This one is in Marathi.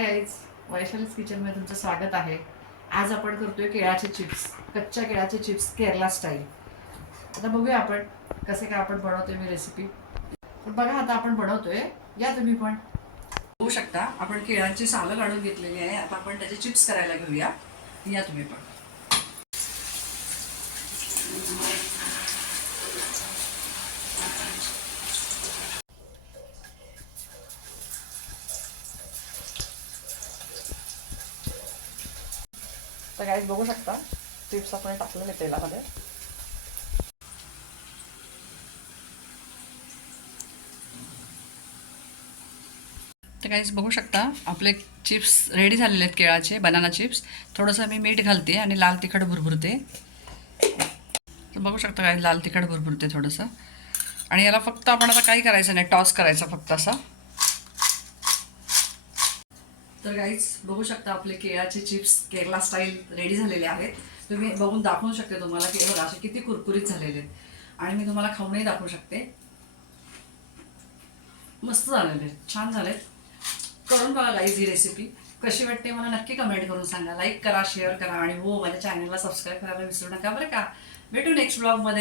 हाय गाईज, वैशालीज किचनमध्ये तुमचं स्वागत आहे. आज आपण करतोय केळाचे चिप्स, कच्च्या केळाचे चिप्स केरला स्टाईल. आता बघूया आपण कसे काय आपण बनवतोय मी रेसिपी. तर बघा आता आपण बनवतोय, या तुम्ही पण बघू शकता. आपण केळाची सालं काढून घेतलेली आहे. आता आपण त्याचे चिप्स करायला घेऊया. या तुम्ही पण. तर गाईज बघू शकता, चिप्स आपण टाकलेले तेलामध्ये. तर काहीच बघू शकता आपले चिप्स रेडी झालेले आहेत, केळाचे बनाना चिप्स. थोडंसं मी मीठ घालते आणि लाल तिखट भुरभुरते. तर बघू शकता काय लाल तिखट भुरभुरते थोडंसं. आणि याला फक्त आपण आता काही करायचं नाही, टॉस करायचा फक्त असा. तर गाईज बघू शकता आपले केळाचे चिप्स केरला स्टाईल रेडी झालेले आहेत. तुम्ही बघून दाखवू शकते तुम्हाला की बघा असे किती कुरकुरीत झालेले आहेत. आणि मी तुम्हाला खाऊनही दाखवू शकते. मस्त झालेले आहेत, छान झालेत. करून बघा गाईज ही रेसिपी. कशी वाटते मला नक्की कमेंट करून सांगा. लाईक करा, शेअर करा आणि हो माझ्या चॅनलला सबस्क्राईब करायला विसरू नका बरं का. भेटू नेक्स्ट ब्लॉगमध्ये.